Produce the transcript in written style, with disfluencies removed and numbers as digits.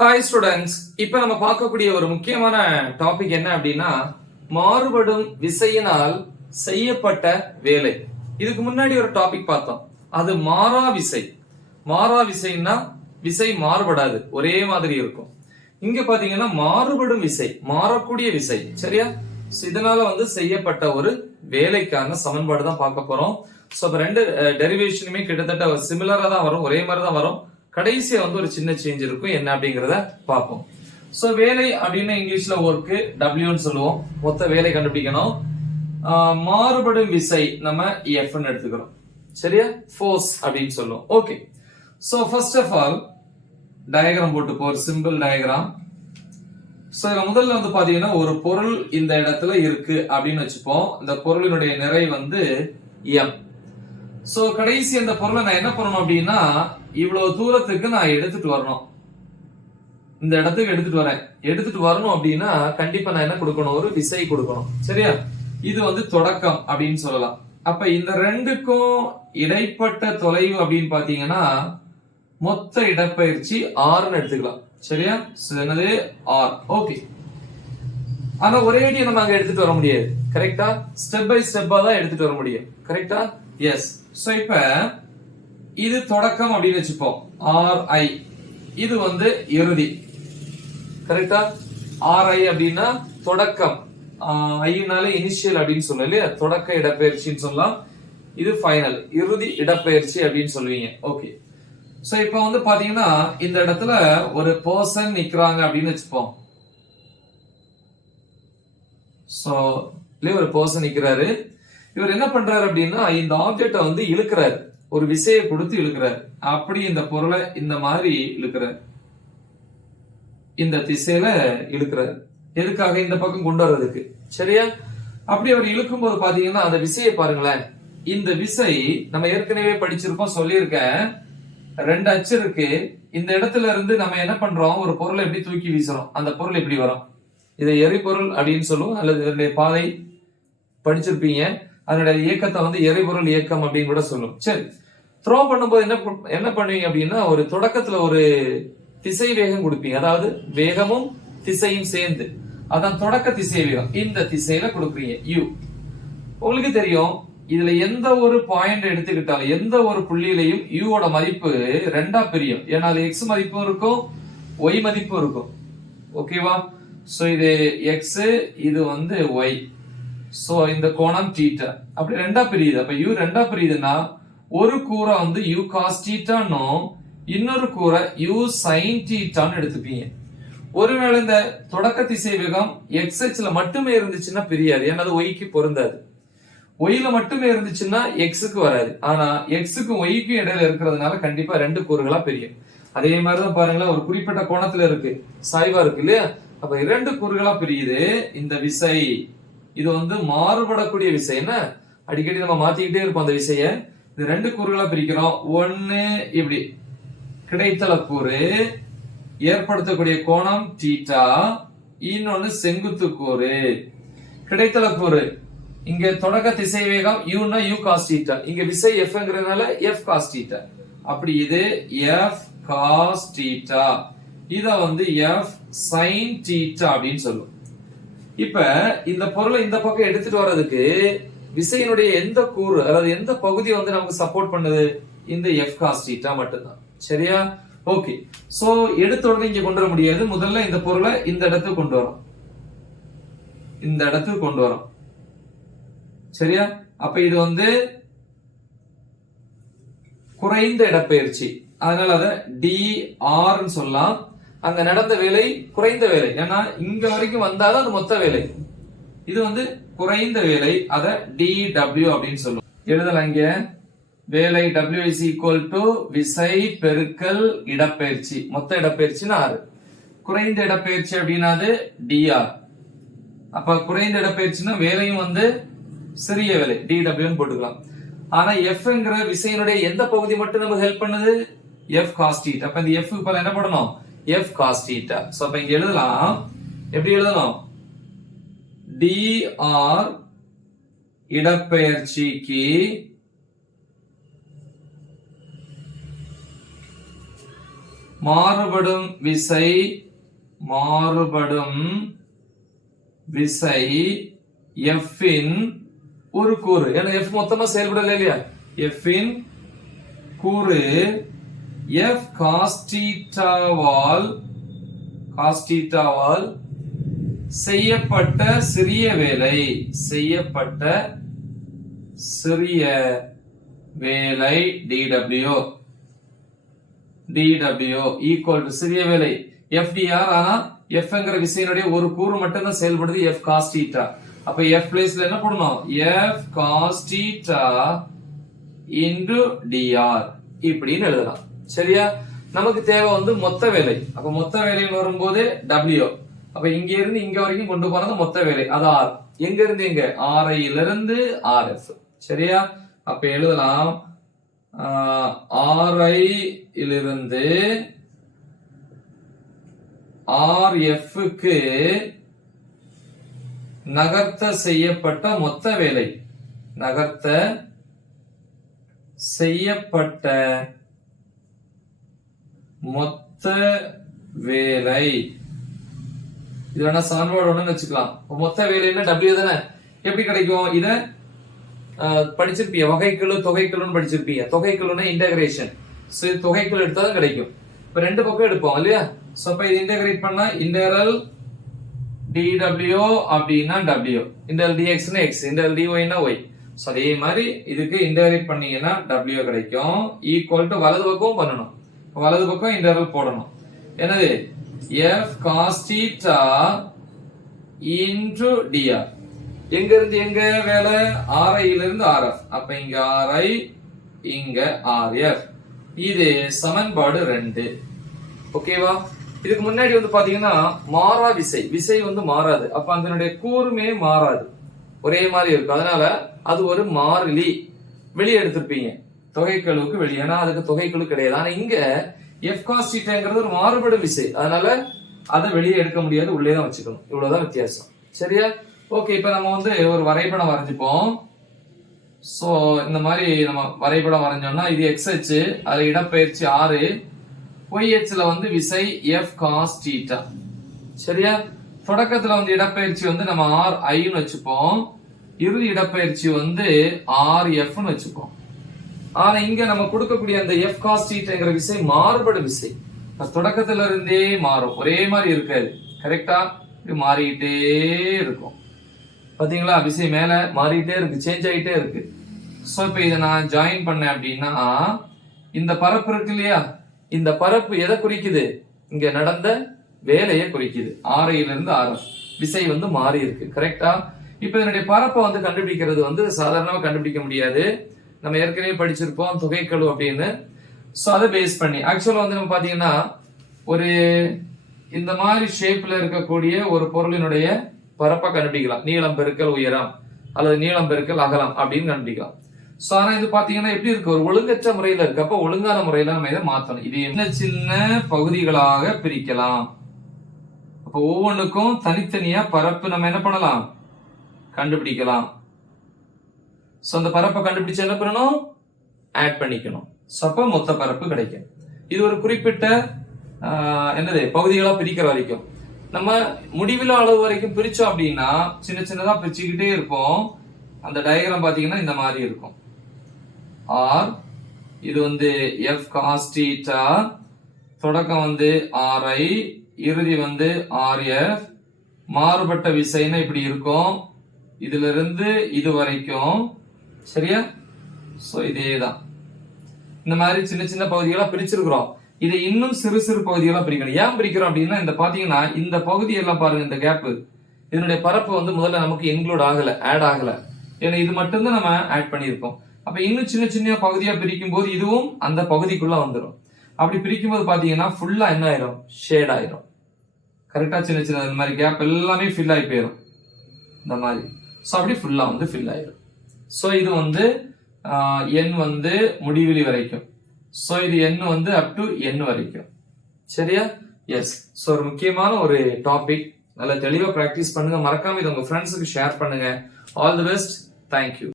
Hi students, இப்ப நம்ம பார்க்கக்கூடிய ஒரு முக்கியமான டாபிக் என்ன அப்படின்னா மாறுபடும் விசையினால் செய்யப்பட்ட வேலை. இதுக்கு முன்னாடி ஒரு டாபிக் பார்த்தோம், அது மாறா விசை. மாறா விசைன்னா விசை மாறுபடாது, ஒரே மாதிரி இருக்கும். இங்க பாத்தீங்கன்னா மாறுபடும் விசை, மாறக்கூடிய விசை. சரியா? இதனால செய்யப்பட்ட ஒரு வேலைக்கான சமன்பாடு தான் பார்க்க போறோம். ரெண்டு டெரிவேஷனுமே கிட்டத்தட்ட சிமிலரா தான் வரும், ஒரே மாதிரி தான் வரும். கடைசியா ஒரு சின்ன சேஞ்ச் இருக்கும், என்ன அப்படிங்கறத பார்ப்போம். சோ வேலை அப்படின்னு இங்கிலீஷ்ல ஒர்க் டபிள்யூன்னு சொல்லுவோம். மொத்த வேலை கண்டுபிடிக்கணும். மாறுபடும் விசை நம்ம எஃப்னு எடுத்துக்கிறோம். சரியா? ஃபோர்ஸ் அப்படின்னு சொல்லுவோம். Okay, so first of all diagram போட்டு ஒரு சிம்பிள் டயக்ராம். சோ இதுல முதல்ல பாத்தீங்கன்னா ஒரு பொருள் இந்த இடத்துல இருக்கு அப்படின்னு வச்சுப்போம். இந்த பொருளினுடைய நிறை m. சோ கடைசி அந்த பொருளை நான் என்ன பண்ணணும் அப்படின்னா இவ்வளவு தூரத்துக்கு நான் எடுத்துட்டு வரணும். இந்த இடத்துக்கு எடுத்துட்டு வரணும் அப்படின்னா கண்டிப்பா நான் என்ன கொடுக்கணும், ஒரு விசை கொடுக்கணும். சரியா? இது தொடக்கம் அப்படின்னு சொல்லலாம். அப்ப இந்த ரெண்டுக்கும் இடைப்பட்ட தொலைவு அப்படின்னு பாத்தீங்கன்னா மொத்த இடப்பெயர்ச்சி ஆர்னு எடுத்துக்கலாம். சரியா? என்னது ஆர். ஓகே, ஆனா ஒரே அடியை நம்ம அங்க எடுத்துட்டு வர முடியாது. கரெக்டா? ஸ்டெப் பை ஸ்டெப்பா தான் எடுத்துட்டு வர முடியும். கரெக்டா? எஸ். சோ இப்ப இது தொடக்கம் அப்படின்னு வச்சுப்போம், RI. இது இறுதி. கரெக்டா? RI அப்படின்னா தொடக்கம், ஐனால இனிஷியல் அப்படின்னு சொல்லலாம் இல்லையா? தொடக்க இடப்பெயர்ச்சின்னு சொல்லலாம். இது ஃபைனல், இறுதி இடப்பெயர்ச்சி அப்படின்னு சொல்லுவீங்க. ஓகே, சோ இப்ப பாத்தீங்கன்னா இந்த இடத்துல ஒரு பர்சன் நிக்கிறாங்க அப்படின்னு வச்சுப்போம். சோ ஒரு பர்சன் நிக்கிறாரு. இவர் என்ன பண்றாரு அப்படின்னா இந்த ஆப்ஜெக்ட இழுக்கிறாரு, ஒரு விசையை கொடுத்து இழுக்கிறார். அப்படி இந்த பொருளை இந்த மாதிரி இழுக்கிறார், இந்த திசையில இழுக்கிறார். எதுக்காக? இந்த பக்கம் கொண்டு வர்றதுக்கு. சரியா? அப்படி அவர் இழுக்கும் போது பாத்தீங்கன்னா அந்த விசையை பாருங்களேன். இந்த விசை நம்ம ஏற்கனவே படிச்சிருக்கோம், சொல்லியிருக்கேன். ரெண்டு அச்சு இருக்கு. இந்த இடத்துல இருந்து நம்ம என்ன பண்றோம், ஒரு பொருளை எப்படி தூக்கி வீசுறோம், அந்த பொருள் எப்படி வரும். இதை எரிபொருள் அப்படின்னு சொல்லுவோம், அல்லது இதனுடைய பாதை படிச்சிருப்பீங்க. அதனுடைய இயக்கத்தை எரிபொருள் இயக்கம் அப்படின்னு கூட சொல்லும். சரி, த்ரோ பண்ணும்போது என்ன பண்ணுவீங்க அப்படின்னா ஒரு தொடக்கத்துல ஒரு திசை வேகம் கொடுப்பீங்க, அதாவது வேகமும் திசையும் சேர்ந்து, அதான் தொடக்க திசை வேகம். இந்த திசையில கொடுக்குறீங்க u. உங்களுக்கு தெரியும், இதுல எந்த ஒரு பாயிண்ட் எடுத்துக்கிட்டாலும் எந்த ஒரு புள்ளியிலையும் u ஓட மதிப்பு ரெண்டா பிரியும். ஏன்னா அது x மதிப்பும் இருக்கும், y மதிப்பும் இருக்கும். ஓகேவா? சோ இது x, இது y. சோ இந்த கோணம் தீட்டா. அப்படி ரெண்டா பிரியுது. அப்ப u ரெண்டா பிரியுதுன்னா ஒரு கூரை u cos தீட்டானும் இன்னொரு கூரை u sin தீட்டான்னு எடுத்துப்பீங்க. ஒருவேளை இந்த தொடக்க திசை வேகம் x அச்சுல மட்டுமே இருந்துச்சுன்னா பிரியாது, ஏன்னா அது y க்கு பொருந்தாது. y ல மட்டுமே இருந்துச்சுன்னா x க்கு வராது. ஆனா x க்கும் y க்கும் இடையில இருக்கிறதுனால கண்டிப்பா ரெண்டு கூறுகளா பிரியும். அதே மாதிரிதான் பாருங்களேன், ஒரு குறிப்பிட்ட கோணத்துல இருக்கு, சாய்வா இருக்கு இல்லையா? அப்ப இரண்டு கூறுகளா பிரியுது இந்த விசை. இது மாறுபடக்கூடிய விசை. என்ன, அடிக்கடி நம்ம மாத்திக்கிட்டே இருப்போம் அந்த விசைய. இது ரெண்டு கூறுகளா பிரிக்கிறோம். ஒன்னு இப்படி கிடைத்தல கூறு, ஏற்படுத்தக்கூடிய கோணம் தீட்டா. இன்னொன்னு செங்குத்து கூறு. கிடைத்தல கூறு இங்க தொடக்க திசை வேகம் u னா u cos தீட்டா, இங்க விசை Fங்கிறதுனால F cos தீட்டா. அப்படி இது F cos தீட்டா, இத F sin தீட்டா அப்படின்னு சொல்லுவோம். இப்ப இந்த பொருளை இந்த பக்கம் எடுத்துட்டு வர்றதுக்கு விசையினுடைய எந்த கூறு, அதாவது எந்த பகுதி நமக்கு சப்போர்ட் பண்ணுது, இந்த F cos தீட்டா மட்டும்தான். சரியா? ஓகே, சோ எடுத்த உடனே இங்க கொண்டு வர முடியாது. முதல்ல இந்த பொருளை இந்த இடத்துக்கு கொண்டு வரோம், இந்த இடத்துக்கு கொண்டு வரோம். சரியா? அப்ப இது குறைந்த இடப்பெயர்ச்சி, அதனால அத dr சொல்லலாம். அங்க நடந்த வேலை குறைந்த வேலை, ஏன்னா இங்க வரைக்கும் வந்தாலும் அது மொத்த வேலை. இது குறைந்த வேலை, அத dw அப்படின்னு சொல்லுவோம். எழுதலாம் இங்க. வேலை w is equal to விசை பெருக்கல் இடப்பெயர்ச்சி. மொத்த இடப்பெயர்ச்சினா 6. குறைந்த இடப்பெயர்ச்சி அப்படின்னா அது dr. அப்ப குறைந்த இடப்பெயர்ச்சினா வேலையும் சிறிய வேலை, dw போட்டுக்கலாம். ஆனா Fங்கிற விசையினுடைய எந்த பகுதி மட்டும் நமக்கு ஹெல்ப் பண்ணுது, F cos θ. அப்ப இந்த F க்கு என்ன பண்ணணும், F cos θ. சோ அப்ப இங்க எழுதலாம், எப்படி எழுதலாம், dr இடப்பெயர்ச்சிக்கு மாறுபடும் விசை F இன் ஒரு கூறு. ஏன்னா F மொத்தமா செயல்படல இல்லையா? F இன் கூறு F cos தீட்டாவால் செய்யப்பட்ட சிறிய வேலை dW equal to சிறிய வேலை FDR. ஆனா Fங்கிற விசையினுடைய ஒரு கூறு மட்டும்தான் செயல்படுது, F cos theta. அப்ப F பிளேஸ்ல என்ன போடணும்? F cos theta into dr இப்படின்னு எழுதலாம். சரியா? நமக்கு தேவை வந்து மொத்த வேலை. அப்ப மொத்த வேலைன்னு வரும்போது W. அப்ப இங்க இருந்து இங்க வரைக்கும் கொண்டு போனது மொத்த வேலை, அது R. எங்க இருந்து எங்க? RI இலிருந்து RF. சரியா? அப்ப எழுதலாம் RI இலிருந்து RFக்கு நகர்த்த செய்யப்பட்ட மொத்த வேலை. இது வேணா சமன்பாடு ஒண்ணு வச்சுக்கலாம். மொத்த வேலைன்னா W தானே? எப்படி கிடைக்கும்? இத படிச்சிருப்பீங்க, வகைக்கெழு தொகைக்கெழுன்னு படிச்சிருப்பீங்க. தொகைக்கெழுனா இன்டகிரேஷன். சோ இது தொகைக்கெழு எடுத்தாதான் கிடைக்கும். இப்ப ரெண்டு பக்கம் எடுப்போம் இல்லையா? சோ அப்ப இது இன்டகிரேட் பண்ணா இன்டெகிரல் dw அப்படின்னா w, இன்டெகிரல் dx னா x, இன்டெகிரல் dy னா y. சோ அதே மாதிரி இதுக்கு இன்டகிரேட் பண்ணீங்கன்னா w கிடைக்கும். ஈக்குவல் டு வலது பக்கம் பண்ணணும். வலது பக்கம் இன்டெகிரல் போடணும். என்னது? F cos theta into dr. எங்க இருந்து எங்க வேலை? RI இலிருந்து RF. அப்ப இங்க RI, இங்க RF. இது சமன்பாடு 2. ஓகேவா? இதுக்கு முன்னாடி வந்து பாத்தீங்கன்னா மாறா விசை வந்து மாறாது. அப்ப அதனுடைய கூறுமே மாறாது, ஒரே மாதிரி இருக்கும். அதனால அது ஒரு மாறிலி. வெளியே எடுத்திருப்பீங்க தொகைக்கெழுவுக்கு வெளியே, ஏன்னா அதுக்கு தொகைக்கெழு கிடையாது. ஆனா இங்க F cos thetaங்கிறது ஒரு மாறுபடும் விசை, அதனால அதை வெளியே எடுக்க முடியாது, உள்ளேதான் வச்சுக்கணும். இவ்வளவுதான் வித்தியாசம். சரியா? ஓகே, இப்ப நம்ம வந்து ஒரு வரைபடம் வரைஞ்சுப்போம். சோ இந்த மாதிரி நம்ம வரைபடம் வரைஞ்சோம்னா இது x அச்சு, அதுல இடப்பெயர்ச்சி 6, y அச்சுல வந்து விசை F cos theta. சரியா? தொடக்கத்துல வந்து இடப்பெயர்ச்சி வந்து நம்ம RI ன்னு வச்சுப்போம், இறுதி இடப்பெயர்ச்சி வந்து RF ன்னு வச்சுப்போம். ஆனா இங்க நம்ம கொடுக்கக்கூடிய அந்த F cos thetaங்கிற விசை மாறுபடும் விசை. தொடக்கத்துல இருந்தே மாறும், ஒரே மாதிரி இருக்காது. கரெக்டா? இது மாறிக்கிட்டே இருக்கும். பாத்தீங்களா? விசை மேல மாறிட்டே இருக்கு, சேஞ்ச் ஆகிட்டே இருக்கு. சோ இப்ப இதை நான் ஜாயின் பண்ணேன் அப்படின்னா இந்த பரப்பு இருக்கு இல்லையா? இந்த பரப்பு எதை குறிக்குது? இங்க நடந்த வேலையை குறிக்குது. RI இருந்து RF விசை வந்து மாறி இருக்கு. கரெக்டா? இப்ப இதனுடைய பரப்பை வந்து கண்டுபிடிக்கிறது வந்து சாதாரணமா கண்டுபிடிக்க முடியாது. நம்ம ஏற்கனவே படிச்சிருப்போம் தொகைக்கெழு அப்படின்னு. சோ அதை பேஸ் பண்ணி ஆக்சுவலா வந்து நம்ம பாத்தீங்கன்னா ஒரு இந்த மாதிரி ஷேப்ல இருக்கக்கூடிய ஒரு பொருளினுடைய பரப்பை கண்டுபிடிக்கலாம். நீளம் பெருக்கல் உயரம் அல்லது நீளம் பெருக்கல் அகலம் அப்படின்னு கண்டுபிடிக்கலாம். சோ ஆனா இது பாத்தீங்கன்னா எப்படி இருக்கு? ஒரு ஒழுங்கற்ற முறையில இருக்கு. அப்ப ஒழுங்கான முறையில நம்ம இதை மாத்தணும். இது என்ன சின்ன பகுதிகளாக பிரிக்கலாம். அப்ப ஒவ்வொன்றுக்கும் தனித்தனியா பரப்பு நம்ம என்ன பண்ணலாம்? கண்டுபிடிக்கலாம். சோ அந்த பரப்பை கண்டுபிடிச்சு என்ன பண்ணணும்? ஆட் பண்ணிக்கணும். சோ அப்ப மொத்த பரப்பு கிடைக்கும். இது ஒரு குறிப்பிட்ட என்னது பகுதிகளா பிரிக்கிற வரைக்கும். நம்ம முடிவிலா அளவு வரைக்கும் பிரிச்சோம் அப்படின்னா சின்ன சின்னதா பிரிச்சுக்கிட்டே இருப்போம். அந்த டயக்ராம் பாத்தீங்கன்னா இந்த மாதிரி இருக்கும். R இது வந்து F cos theta, தொடக்கம் வந்து RI, இறுதி வந்து RF. மாறுபட்ட விசைன்னா இப்படி இருக்கும், இதுல இருந்து இது வரைக்கும். சரியா? சோ இதேதான் இந்த மாதிரி சின்ன சின்ன பகுதிகளா பிரிச்சிருக்கிறோம். இதை இன்னும் சிறு சிறு பகுதிகளா பிரிக்கணும். ஏன் பிரிக்கிறோம் அப்படின்னா இந்த பாத்தீங்கன்னா இந்த பகுதி எல்லாம் பாருங்க, இந்த கேப், இதனுடைய பரப்பு வந்து முதல்ல நமக்கு இன்க்ளூட் ஆகல, ஆட் ஆகல. ஏன்னா இது மட்டும்தான் நம்ம ஆட் பண்ணியிருக்கோம். அப்ப இன்னும் சின்ன சின்ன பகுதியா பிரிக்கும் போது இதுவும் அந்த பகுதிக்குள்ள வந்துடும். அப்படி பிரிக்கும் போது பாத்தீங்கன்னா ஃபுல்லா என்ன ஆயிரும்? ஷேட் ஆயிரும். கரெக்டா? சின்ன சின்ன இந்த மாதிரி கேப் எல்லாமே ஃபில் ஆகி போயிடும் இந்த மாதிரி. சோ அப்படி ஃபுல்லா வந்து ஃபில் ஆயிரும். சோ இது வந்து n வந்து முடிவிலி வரைக்கும். சோ இது n வந்து அப் டு n வரைக்கும். சரியா? எஸ். சோ ஒரு முக்கியமான ஒரு டாபிக். நல்லா தெளிவா பிராக்டிஸ் பண்ணுங்க. மறக்காம இதை உங்க ஃப்ரெண்ட்ஸுக்கு ஷேர் பண்ணுங்க. All the best. தேங்க்யூ.